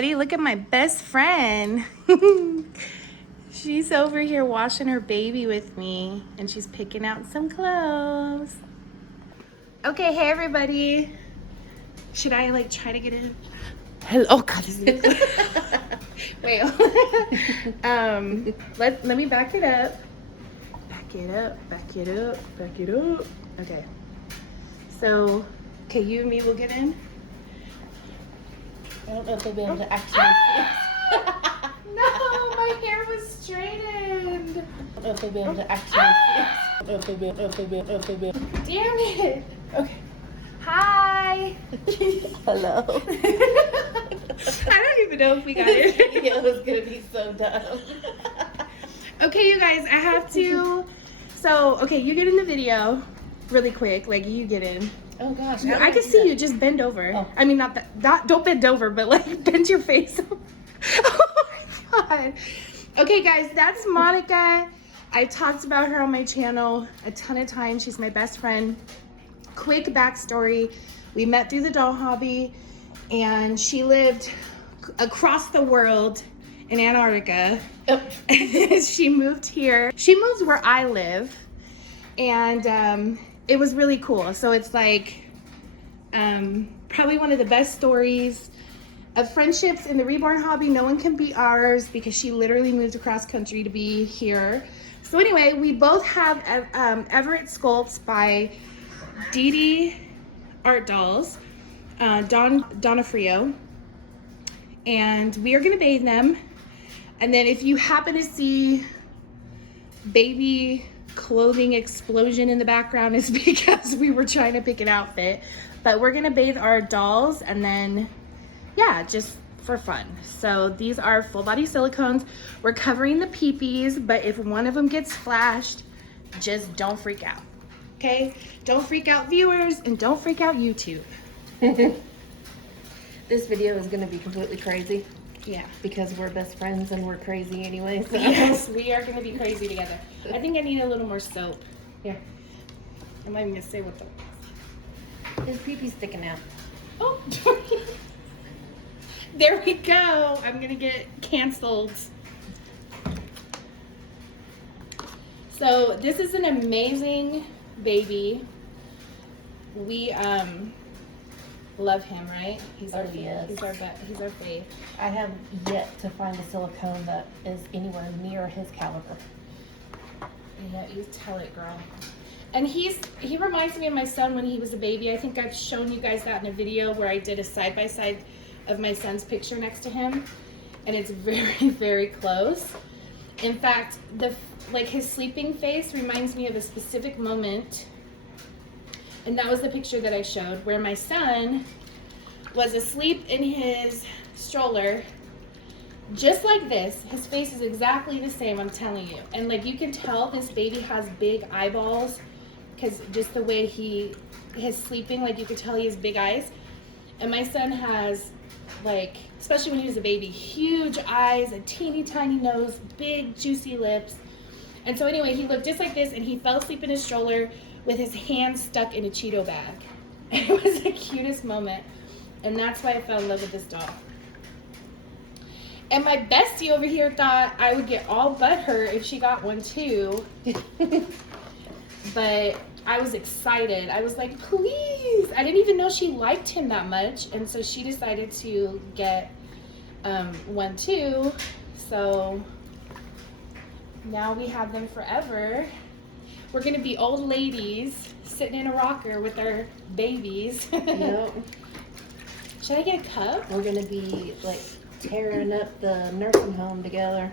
everybody. Look at my best friend. She's over here washing her baby with me, and she's picking out some clothes. Okay, hey everybody. Should I like try to get in? Hello. Oh God, this is wait. Let me back it up. Back it up. Back it up. Back it up. Okay. So, okay, you and me will get in. I don't know if they'll be able to actually see. No, my hair was straightened. I don't know if they'll be able to actually see. Damn it. Okay. Hi. Hello. I don't even know if we got it. This video is gonna be so dumb. Okay, you guys, I have to. So, okay, you get in the video really quick. Like, you get in. Oh gosh. I can see you. Just bend over. Oh. I mean, not that. Don't bend over, but like bend your face. Oh my God. Okay, guys, that's Monica. I talked about her on my channel a ton of times. She's my best friend. Quick backstory: we met through the doll hobby, and she lived across the world in Antarctica. Oh. She moved here. She moved where I live, and it was really cool. So it's like probably one of the best stories of friendships in the reborn hobby. No one can beat ours because she literally moved across country to be here. So anyway, we both have Everett Sculpts by Dee Dee Art Dolls, Donna Frio, and we are gonna bathe them. And then if you happen to see baby clothing explosion in the background, is because we were trying to pick an outfit. But we're gonna bathe our dolls, and then yeah, just for fun. So these are full body silicones. We're covering the peepees, but if one of them gets flashed, just don't freak out, okay? Don't freak out viewers, and don't freak out YouTube. This video is gonna be completely crazy. Yeah, Because we're best friends and we're crazy anyway. So. yes, we are gonna be crazy together. I think I need a little more soap. Here. I'm not even gonna say what the. His pee-pee's sticking out. Oh, there we go. I'm gonna get canceled. So this is an amazing baby. We love him, right? He's our yes. He's our fave. I have yet to find a silicone that is anywhere near his caliber. Yeah, you tell it, girl. And he reminds me of my son when he was a baby. I think I've shown you guys that in a video where I did a side-by-side of my son's picture next to him, and it's very, very close. In fact, his sleeping face reminds me of a specific moment, and that was the picture that I showed where my son was asleep in his stroller, just like this. His face is exactly the same, I'm telling you. And like, you can tell this baby has big eyeballs because just the way his sleeping, like you could tell he has big eyes. And my son has, like, especially when he was a baby, huge eyes, a teeny tiny nose, big juicy lips. And so anyway, he looked just like this, and he fell asleep in his stroller with his hand stuck in a Cheeto bag. It was the cutest moment. And that's why I fell in love with this doll. And my bestie over here thought I would get all butthurt if she got one too. But I was excited. I was like, please. I didn't even know she liked him that much. And so she decided to get one too. So now we have them forever. We're going to be old ladies sitting in a rocker with our babies. Yep. Should I get a cup? We're gonna be like tearing up the nursing home together.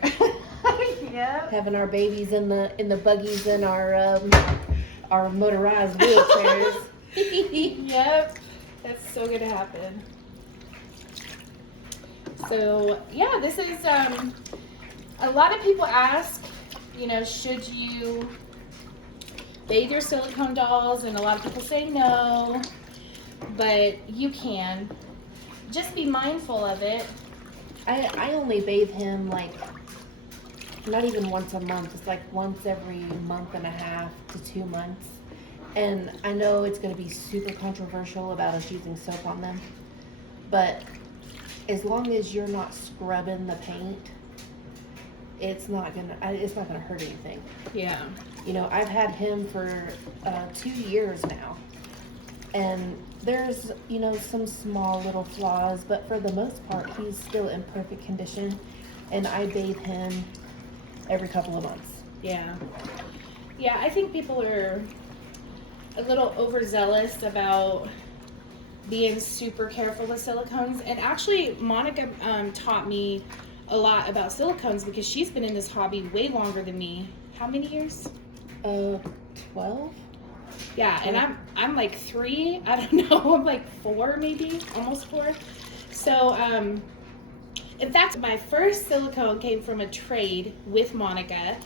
Yep. Having our babies in the buggies and our motorized wheelchairs. Yep. That's so gonna happen. So yeah, this is a lot of people ask, should you bathe your silicone dolls? And a lot of people say no, but you can. Just be mindful of it. I only bathe him like not even once a month. It's like once every month and a half to 2 months. And I know it's going to be super controversial about us using soap on them, but as long as you're not scrubbing the paint, it's not gonna hurt anything. Yeah. You know, I've had him for 2 years now, and there's, you know, some small little flaws, but for the most part, he's still in perfect condition, and I bathe him every couple of months. Yeah. Yeah, I think people are a little overzealous about being super careful with silicones. And actually, Monica taught me a lot about silicones because she's been in this hobby way longer than me. How many years? 12? Yeah, and I'm like 3. I don't know. I'm like 4 maybe, almost 4. So, in fact, my first silicone came from a trade with Monica,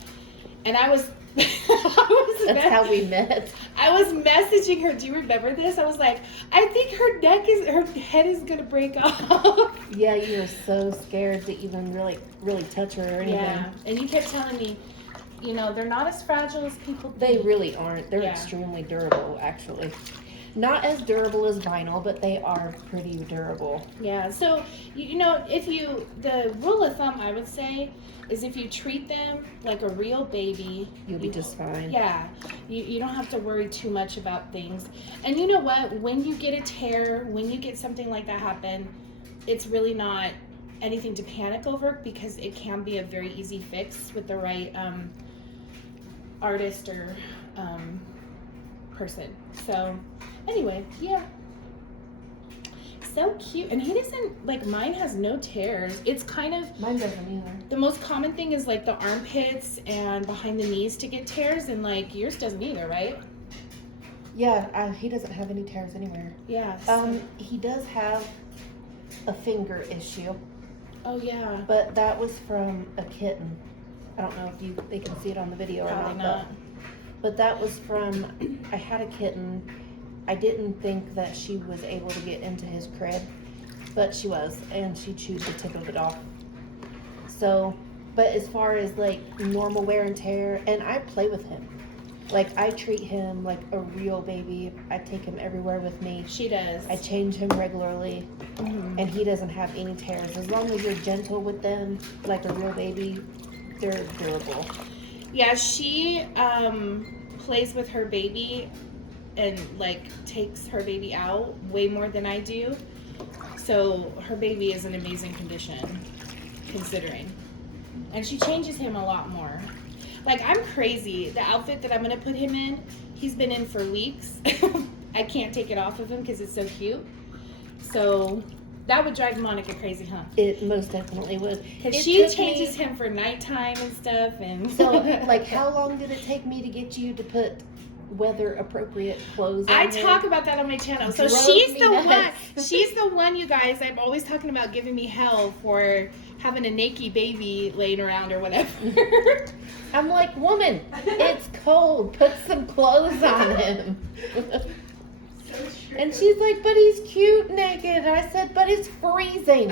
and I was That's how we met. I was messaging her. Do you remember this? I was like, I think her head is gonna break off. Yeah, you were so scared to even really touch her or anything. Yeah, and you kept telling me, you know, they're not as fragile as people They think. really aren't. They're Yeah. extremely durable, actually. Not as durable as vinyl, but they are pretty durable. Yeah, so, you know, the rule of thumb, I would say, is if you treat them like a real baby, You'll be just fine. Yeah, you don't have to worry too much about things. And you know what? When you get a tear, when you get something like that happen, it's really not anything to panic over because it can be a very easy fix with the right artist or person. So, anyway, yeah. So cute. And he doesn't, like, mine has no tears. It's kind of, Mine doesn't either. the most common thing is like the armpits and behind the knees to get tears, and like yours doesn't either, right? Yeah, he doesn't have any tears anywhere. Yeah. He does have a finger issue, Oh yeah. but that was from a kitten. I don't know if they can see it on the video Probably or not. not. But that was from, I had a kitten. I didn't think that she was able to get into his crib, but she was, and she chewed the tip of it off. So, but as far as like normal wear and tear, and I play with him. Like, I treat him like a real baby. I take him everywhere with me. She does. I change him regularly, Mhm. and he doesn't have any tears. As long as you're gentle with them, like a real baby, they're durable. Yeah, she plays with her baby and like takes her baby out way more than I do. So her baby is in amazing condition, considering. And she changes him a lot more. Like, I'm crazy. The outfit that I'm gonna put him in, he's been in for weeks. I can't take it off of him because it's so cute. So that would drive Monica crazy, huh? It most definitely would. Because It she took changes me- him for nighttime and stuff. And So, like, how long did it take me to get you to put weather appropriate clothes on I him? talk about that on my channel. So Drove she's me the one. nuts. She's the one, you guys. I'm always talking about giving me hell for having a naked baby laying around or whatever. I'm like, woman, it's cold. Put some clothes on him. And she's like, but he's cute naked. I said, but it's freezing.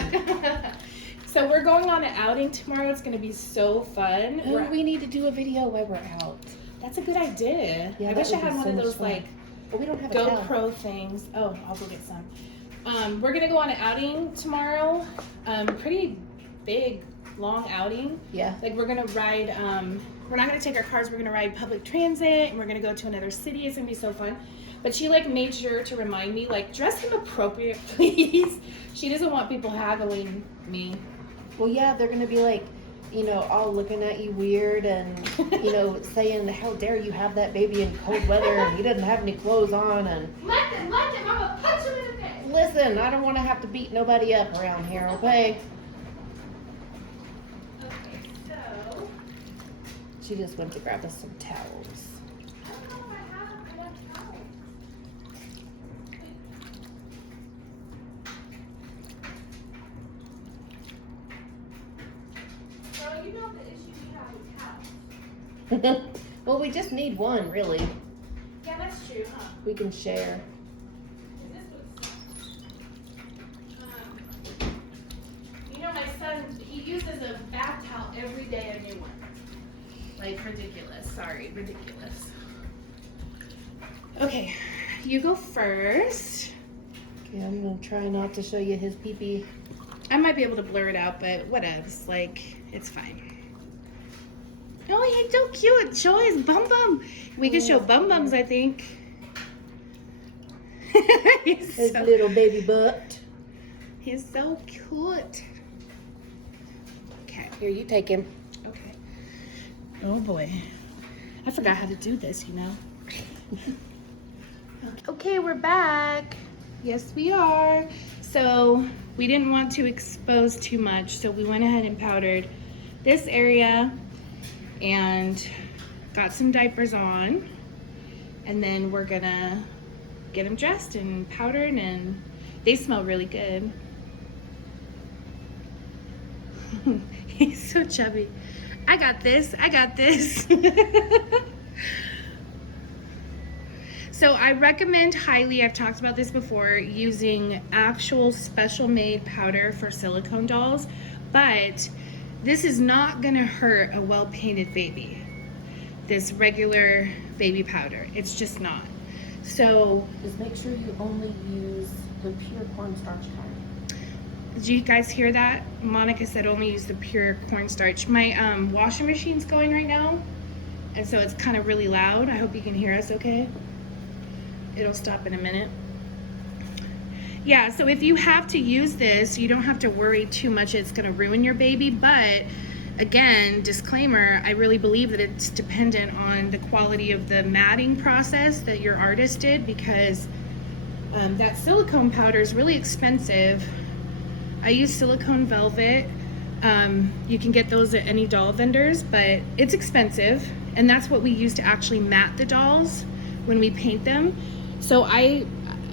So we're going on an outing tomorrow. It's going to be so fun. Oh, we need to do a video while we're out. That's a good idea. Yeah, I that wish I would had be one so of much those fun. like But we don't have a towel. GoPro things. Oh, I'll go get some. We're gonna go on an outing tomorrow. Pretty big, long outing. Yeah. Like, we're gonna ride. We're not gonna take our cars. We're gonna ride public transit, and we're gonna go to another city. It's gonna be so fun. But she like made sure to remind me, like, dress him appropriate, please. She doesn't want people haggling me. Well, yeah, they're going to be like, you know, all looking at you weird and, you know, saying, how dare you have that baby in cold weather and he doesn't have any clothes on. And Let them. I'm gonna punch him in the face. listen, I don't want to have to beat nobody up around here, okay? Okay, so. She just went to grab us some towels. I don't know if I have enough towels. So you know the issue we have with towels. Well, we just need one, really. Yeah, that's true, huh? We can share. You know, my son, he uses a bath towel every day, a new one. Like, ridiculous. Sorry, ridiculous. Okay, you go first. Okay, I'm going to try not to show you his pee-pee. I might be able to blur it out, but whatevs. Like, it's fine. Oh, he's so cute. Show his bum bum. We can show bum bums, I think. His little baby butt. He's so cute. Okay. Here, you take him. Okay. Oh boy. I forgot how to do this, you know. Okay, we're back. Yes, we are. So we didn't want to expose too much, so we went ahead and powdered this area and got some diapers on. And then we're gonna get them dressed and powdered, and they smell really good. He's so chubby. I got this. I got this. So I recommend highly, I've talked about this before, using actual special made powder for silicone dolls, but this is not gonna hurt a well-painted baby. This regular baby powder, it's just not. So Just make sure you only use the pure cornstarch kind. did you guys hear that? Monica said only use the pure cornstarch. My washing machine's going right now, and so it's kind of really loud. I hope you can hear us okay. It'll stop in a minute. Yeah, so if you have to use this, you don't have to worry too much it's gonna ruin your baby, but again, disclaimer, I really believe that it's dependent on the quality of the matting process that your artist did, because that silicone powder is really expensive. I use silicone velvet. You can get those at any doll vendors, but it's expensive, and that's what we use to actually mat the dolls when we paint them. So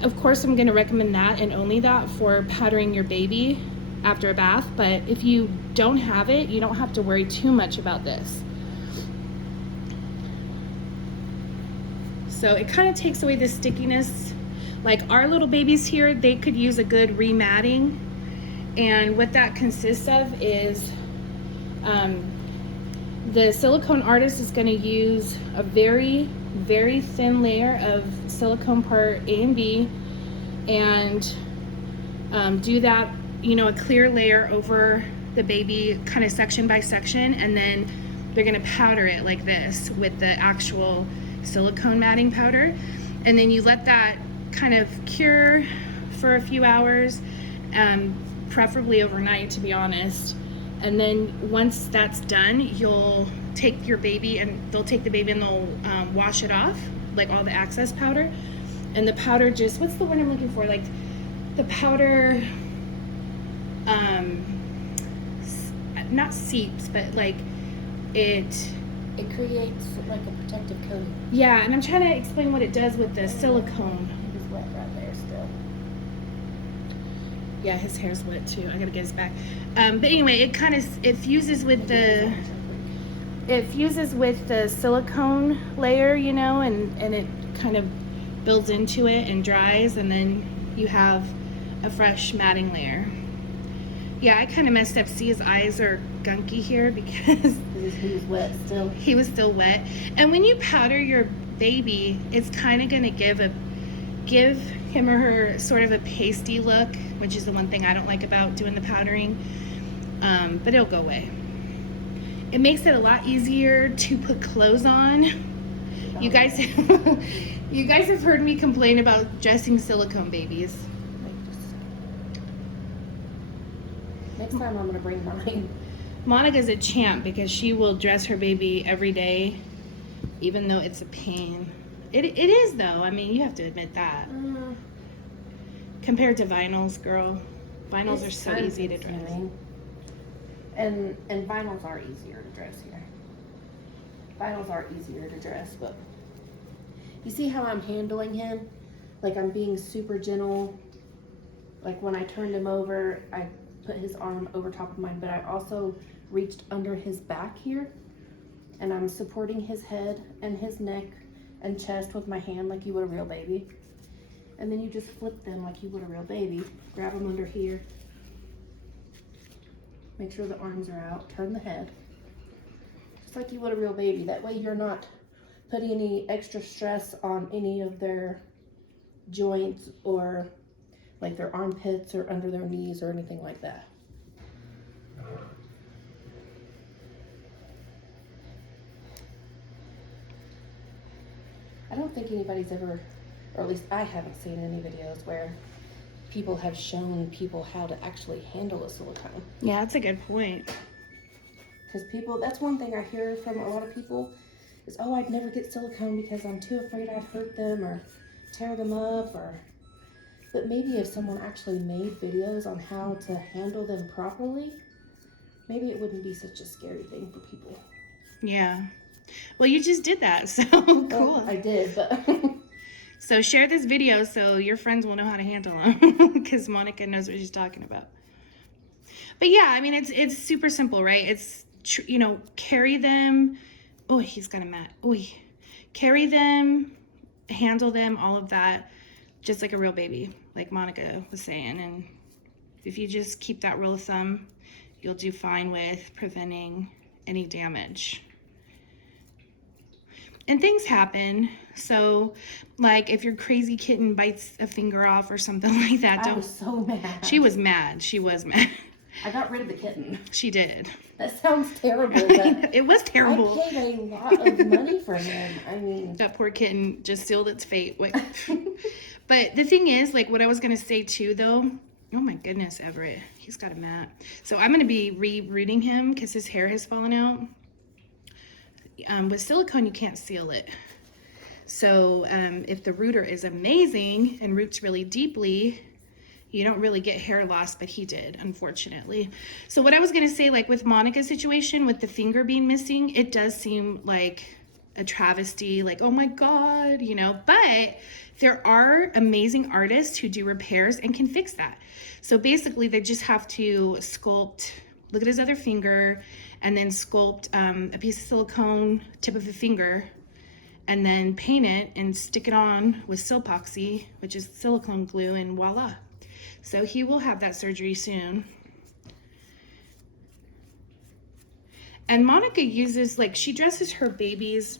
of course, I'm gonna recommend that and only that for powdering your baby after a bath, but if you don't have it, you don't have to worry too much about this. So it kind of takes away the stickiness. Like our little babies here, they could use a good rematting, and what that consists of is the silicone artist is going to use a very thin layer of silicone part A and B, and do that, you know, a clear layer over the baby, kind of section by section, and then they're going to powder it like this with the actual silicone matting powder, and then you let that kind of cure for a few hours, preferably overnight, to be honest. And then once that's done, you'll take your baby, and they'll take the baby and they'll wash it off, like all the excess powder. And the powder just, what's the word I'm looking for? Like the powder, not seeps, but like it creates like a protective coating. Yeah, and I'm trying to explain what it does with the silicone. It is wet right there still. Yeah, his hair's wet too. I gotta get his back. But anyway, it fuses with the silicone layer, you know, and it kind of builds into it and dries, and then you have a fresh matting layer. Yeah, I kind of messed up. See, his eyes are gunky here because he was wet still. He was still wet. And when you powder your baby, it's kind of gonna give him or her sort of a pasty look, which is the one thing I don't like about doing the powdering. But it'll go away. It makes it a lot easier to put clothes on. You guys have heard me complain about dressing silicone babies. Next time I'm gonna bring mine. Monica's a champ because she will dress her baby every day, even though it's a pain. It is though. I mean, you have to admit that. Compared to vinyls, girl, vinyls are so easy to dress. And vinyls are easier to dress here. Vinyls are easier to dress, but you see how I'm handling him? Like I'm being super gentle. Like when I turned him over, I put his arm over top of mine, but I also reached under his back here, and I'm supporting his head and his neck and chest with my hand like you would a real baby. And then you just flip them like you would a real baby. Grab them under here. Make sure the arms are out. Turn the head. Just like you would a real baby. That way you're not putting any extra stress on any of their joints or like their armpits or under their knees or anything like that. I don't think anybody's ever, or at least I haven't seen any videos where people have shown people how to actually handle a silicone. Yeah, that's a good point. Because people, that's one thing I hear from a lot of people is, oh, I'd never get silicone because I'm too afraid I'd hurt them or tear them up, or, but maybe if someone actually made videos on how to handle them properly, maybe it wouldn't be such a scary thing for people. Yeah. Well, you just did that, so cool. Well, I did, but So share this video so your friends will know how to handle them, because Monica knows what she's talking about. But yeah, I mean, it's super simple, right? It's, you know, carry them. Oh, he's got a mat. Oh, carry them, handle them, all of that, just like a real baby, like Monica was saying. And if you just keep that rule of thumb, you'll do fine with preventing any damage. And things happen. So, like, if your crazy kitten bites a finger off or something like that, I was so mad. She was mad. She was mad. I got rid of the kitten. She did. That sounds terrible, but it was terrible. I paid a lot of money for him. I mean, that poor kitten just sealed its fate. But the thing is, like, what I was gonna say too, though. Oh my goodness, Everett, he's got a mat. So I'm gonna be re-rooting him because his hair has fallen out. With silicone, you can't seal it. So if the rooter is amazing and roots really deeply, you don't really get hair loss, but he did, unfortunately. So what I was gonna say, like with Monica's situation, with the finger being missing, it does seem like a travesty, like, oh my God, you know, but there are amazing artists who do repairs and can fix that. So basically they just have to sculpt, look at his other finger, and then sculpt a piece of silicone, tip of the finger, and then paint it and stick it on with Silpoxy, which is silicone glue, and voila. So he will have that surgery soon. And Monica uses, like, she dresses her babies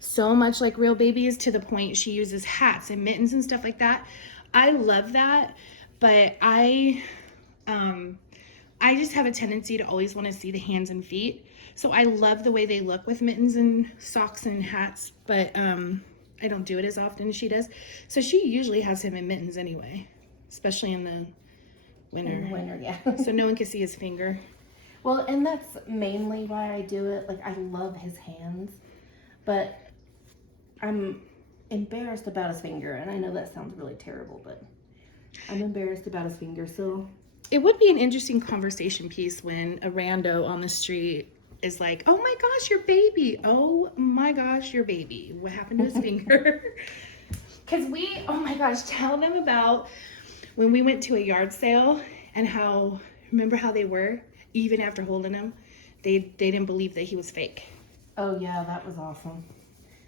so much like real babies, to the point she uses hats and mittens and stuff like that. I love that, but I just have a tendency to always want to see the hands and feet. So I love the way they look with mittens and socks and hats, but I don't do it as often as she does. So she usually has him in mittens anyway, especially in the winter. In the winter, yeah. So no one can see his finger. Well, and that's mainly why I do it. Like, I love his hands, but I'm embarrassed about his finger. And I know that sounds really terrible, but I'm embarrassed about his finger, so. It would be an interesting conversation piece when a rando on the street is like, oh my gosh, your baby. Oh my gosh, your baby. What happened to his finger? Because oh my gosh, tell them about when we went to a yard sale and how, remember how they were? Even after holding him, they didn't believe that he was fake. Oh yeah, that was awesome.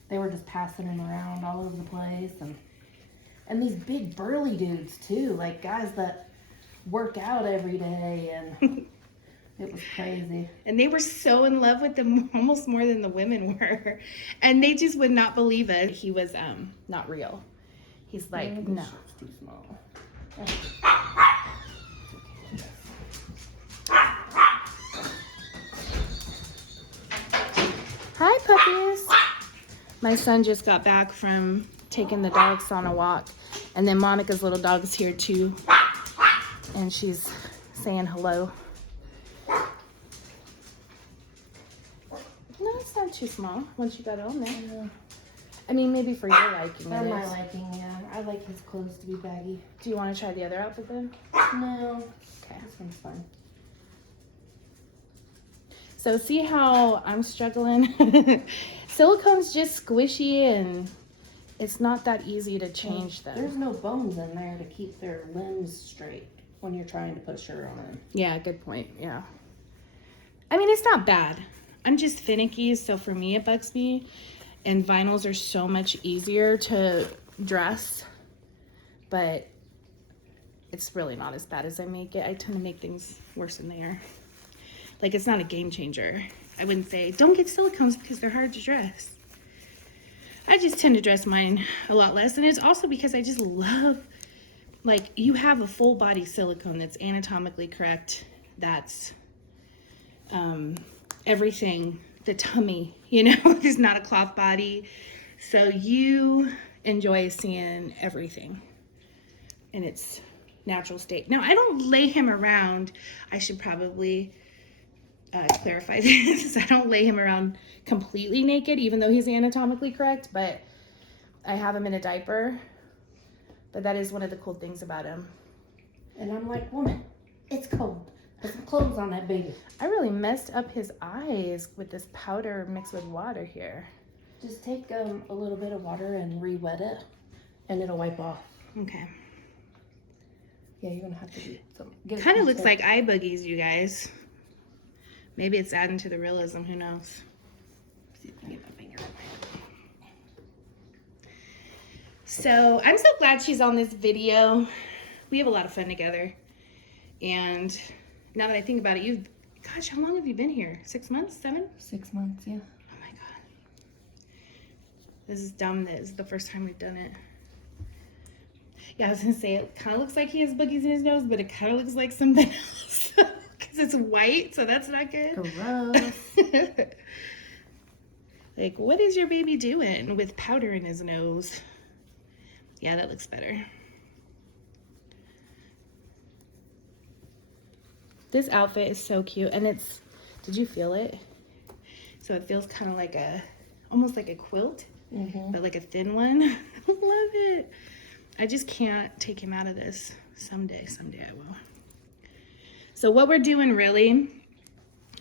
They were just passing him around all over the place. And these big burly dudes too, like guys that work out every day, and it was crazy. And they were so in love with them, almost more than the women were. And they just would not believe it. He was not real. He's like, no. Too small. Hi, puppies. My son just got back from taking the dogs on a walk. And then Monica's little dog's here too. And she's saying hello. No, it's not too small once you got it on there. Yeah. I mean, maybe for your liking. For my liking, yeah. I like his clothes to be baggy. Do you want to try the other outfit then? No. Okay. This one's fine. So see how I'm struggling? Silicone's just squishy and it's not that easy to change them. There's no bones in there to keep their limbs straight when you're trying to put a shirt on them. Yeah, good point. Yeah. I mean, it's not bad. I'm just finicky, so for me it bugs me. And vinyls are so much easier to dress, but it's really not as bad as I make it. I tend to make things worse than they are. Like, it's not a game changer. I wouldn't say, don't get silicones because they're hard to dress. I just tend to dress mine a lot less. And it's also because I just love, like, you have a full body silicone that's anatomically correct. That's everything, the tummy, you know, there's not a cloth body. So you enjoy seeing everything in its natural state. Now, I don't lay him around. I should probably clarify this. I don't lay him around completely naked, even though he's anatomically correct, but I have him in a diaper. But that is one of the cool things about him. And I'm like, woman, it's cold. Put some clothes on that baby. I really messed up his eyes with this powder mixed with water here. Just take a little bit of water and re-wet it, and it'll wipe off. Okay. Yeah, you're gonna have to get some. Kind of looks like eye boogies, you guys. Maybe it's adding to the realism. Who knows? See if I can get my finger. So I'm so glad she's on this video. We have a lot of fun together. And now that I think about it, gosh, how long have you been here? 6 months? 7? 6 months, yeah. Oh my God. This is dumb. This is the first time we've done it. Yeah, I was gonna say it kind of looks like he has boogies in his nose, but it kind of looks like something else because it's white, so that's not good. Gross. Like, what is your baby doing with powder in his nose? Yeah, that looks better. This outfit is so cute, and did you feel it? So it feels kind of like almost like a quilt, but like a thin one. I love it. I just can't take him out of this. Someday I will. So what we're doing really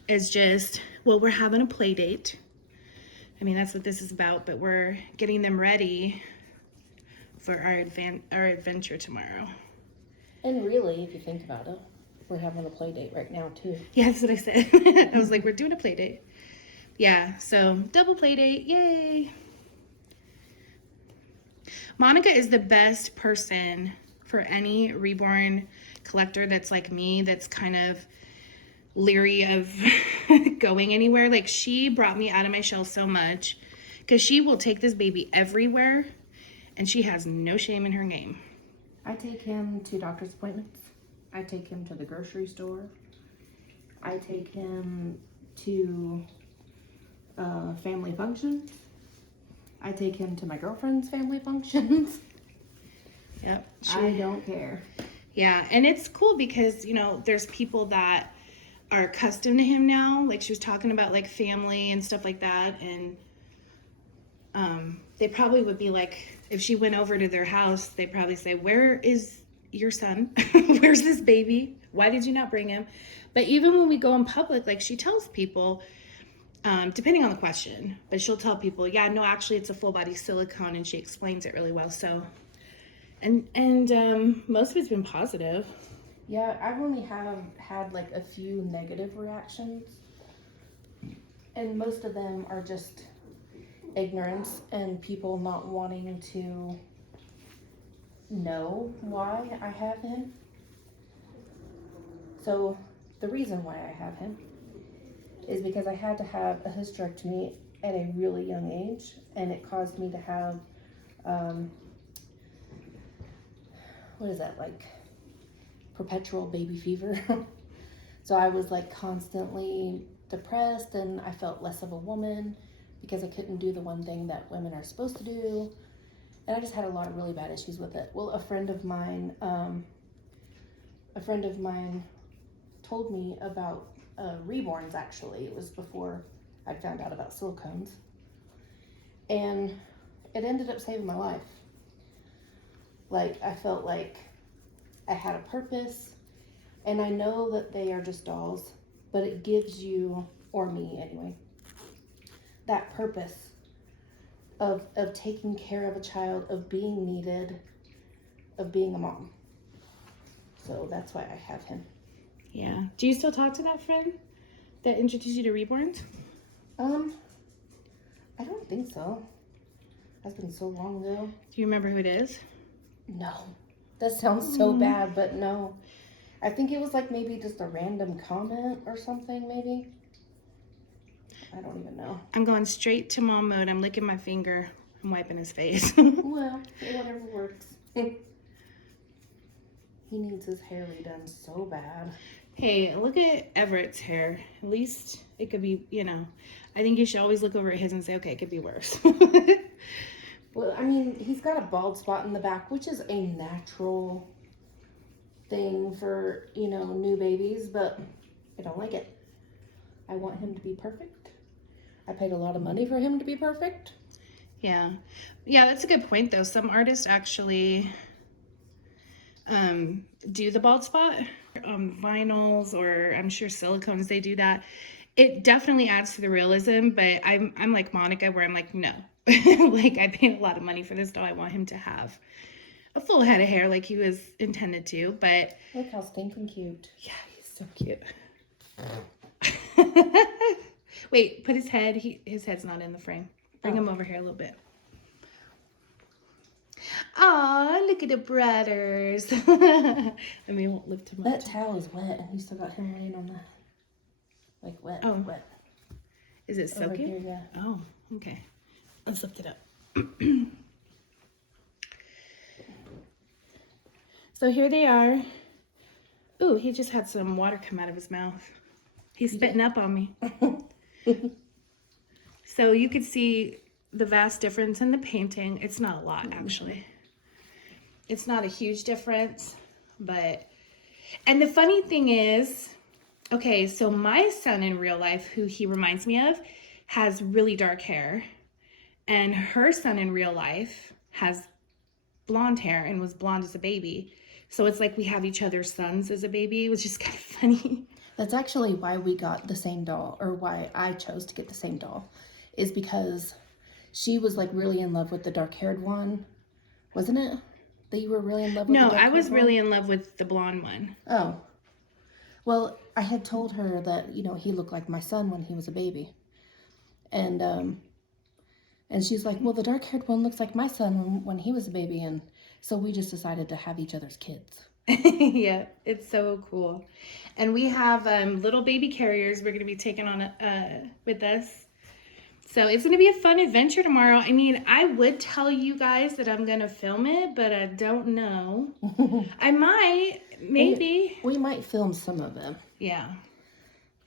is we're having a play date. I mean, that's what this is about, but we're getting them ready for our adventure tomorrow. And really, if you think about it, we're having a play date right now too. Yeah, that's what I said. I was like, we're doing a play date. Yeah, so double play date, yay. Monica is the best person for any reborn collector that's like me, that's kind of leery of going anywhere. Like, she brought me out of my shell so much because she will take this baby everywhere and she has no shame in her game. I take him to doctor's appointments. I take him to the grocery store. I take him to family functions. I take him to my girlfriend's family functions. Yep. I don't care. Yeah, and it's cool because, there's people that are accustomed to him now. Like, she was talking about, like, family and stuff like that. And they probably would be like, if she went over to their house, they'd probably say, where is your son? Where's this baby? Why did you not bring him? But even when we go in public, like, she tells people, depending on the question, but she'll tell people, yeah, no, actually it's a full body silicone, and she explains it really well. So, and most of it's been positive. Yeah, I've only had like a few negative reactions, and most of them are just ignorance and people not wanting to know why I have him. So the reason why I have him is because I had to have a hysterectomy at a really young age, and it caused me to have, what is that, like perpetual baby fever. So I was like constantly depressed, and I felt less of a woman because I couldn't do the one thing that women are supposed to do. And I just had a lot of really bad issues with it. Well, a friend of mine told me about reborns. Actually, it was before I found out about silicones, and it ended up saving my life. Like, I felt like I had a purpose, and I know that they are just dolls, but it gives you, or me anyway, that purpose of taking care of a child, of being needed, of being a mom. So that's why I have him. Yeah. Do you still talk to that friend that introduced you to reborns? I don't think so. That's been so long ago. Do you remember who it is? No. That sounds so bad, but no. I think it was like maybe just a random comment or something, maybe. I don't even know. I'm going straight to mom mode. I'm licking my finger. I'm wiping his face. Well, whatever works. He needs his hair redone so bad. Hey, look at Everett's hair. At least it could be, you know. I think you should always look over at his and say, okay, it could be worse. Well, I mean, he's got a bald spot in the back, which is a natural thing for, you know, new babies, but I don't like it. I want him to be perfect. I paid a lot of money for him to be perfect. Yeah. Yeah, that's a good point, though. Some artists actually do the bald spot. Vinyls, or I'm sure silicones, they do that. It definitely adds to the realism, but I'm like Monica, where I'm like, no. Like, I paid a lot of money for this doll. I want him to have a full head of hair like he was intended to, but... Look how stinking cute. Yeah, he's so cute. Wait, put his head, his head's not in the frame. Bring him over here a little bit. Aw, look at the brothers. I mean, it won't lift too much. That towel is wet, and you still got him laying on the... Like, wet, wet. Is it soaking? Over here, yeah. Oh, okay. Let's lift it up. So here they are. Ooh, he just had some water come out of his mouth. He's spitting up on me. So you could see the vast difference in the painting. It's not a lot, actually. It's not a huge difference, but... And the funny thing is, okay, so my son in real life, who he reminds me of, has really dark hair. And her son in real life has blonde hair and was blonde as a baby. So it's like we have each other's sons as a baby, which is kind of funny. That's actually why we got the same doll, or why I chose to get the same doll, is because she was like really in love with the dark-haired one. Wasn't it? That you were really in love with? No, I was really in love with the blonde one. Oh. Well, I had told her that, you know, he looked like my son when he was a baby. And she's like, well, the dark-haired one looks like my son when he was a baby. And so we just decided to have each other's kids. Yeah, it's so cool. And we have little baby carriers we're going to be taking on with us. So it's going to be a fun adventure tomorrow. I mean, I would tell you guys that I'm going to film it, but I don't know. I might, maybe. We might film some of them. Yeah.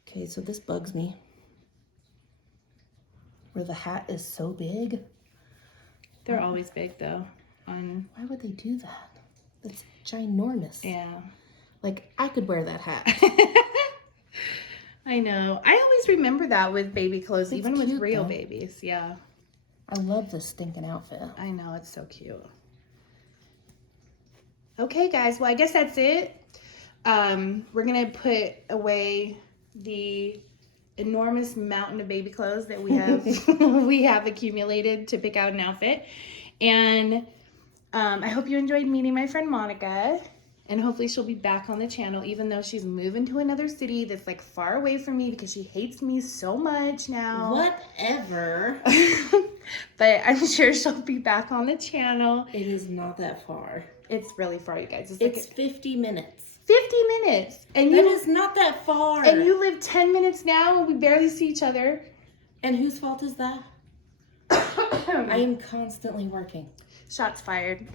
Okay, so this bugs me. Where the hat is so big. They're always big, though. Why would they do that? That's ginormous. Yeah. Like, I could wear that hat. I know. I always remember that with baby clothes, It's even with cute, real though. babies. Yeah. I love this stinking outfit. I know. It's so cute. Okay, guys. Well, I guess that's it. We're going to put away the enormous mountain of baby clothes that we have we have accumulated to pick out an outfit. And I hope you enjoyed meeting my friend Monica. And hopefully she'll be back on the channel, even though she's moving to another city that's like far away from me because she hates me so much now. Whatever. But I'm sure she'll be back on the channel. It is not that far. It's really far, you guys. It's 50 minutes. 50 minutes. And That is not that far. And you live 10 minutes now and we barely see each other. And whose fault is that? I am constantly working. Shots fired.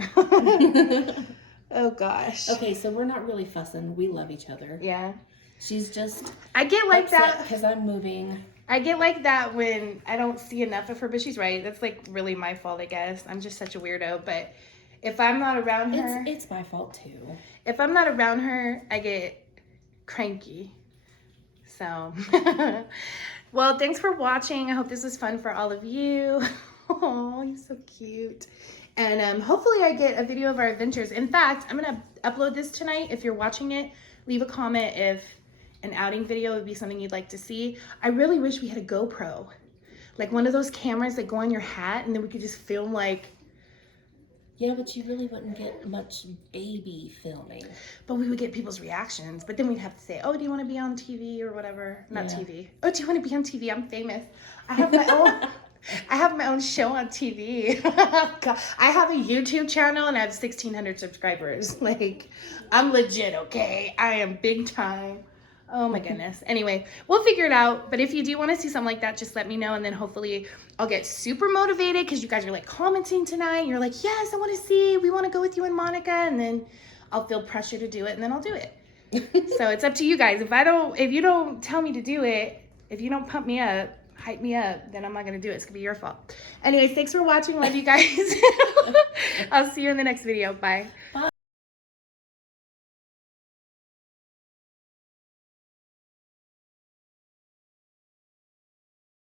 Oh gosh. Okay, so we're not really fussing. We love each other. Yeah. She's just I get like that because I'm moving. I get like that when I don't see enough of her, but she's right. That's like really my fault, I guess. I'm just such a weirdo. But if I'm not around her, it's my fault too. If I'm not around her, I get cranky. So, well, thanks for watching. I hope this was fun for all of you. Oh, you're so cute. And hopefully I get a video of our adventures. In fact, I'm going to upload this tonight. If you're watching it, leave a comment if an outing video would be something you'd like to see. I really wish we had a GoPro. Like one of those cameras that go on your hat and then we could just film like... Yeah, but you really wouldn't get much baby filming. But we would get people's reactions. But then we'd have to say, oh, do you want to be on TV or whatever? Not TV. Oh, do you want to be on TV? I'm famous. I have my own... I have my own show on TV. I have a YouTube channel and I have 1,600 subscribers. Like, I'm legit, okay? I am big time. Oh my goodness. Anyway, we'll figure it out. But if you do want to see something like that, just let me know. And then hopefully I'll get super motivated because you guys are like commenting tonight. You're like, yes, I want to see. We want to go with you and Monica. And then I'll feel pressure to do it and then I'll do it. So it's up to you guys. If you don't tell me to do it, if you don't pump me up, hype me up, then I'm not gonna do it. It's gonna be your fault. Anyways, thanks for watching. Love you guys. I'll see you in the next video. Bye.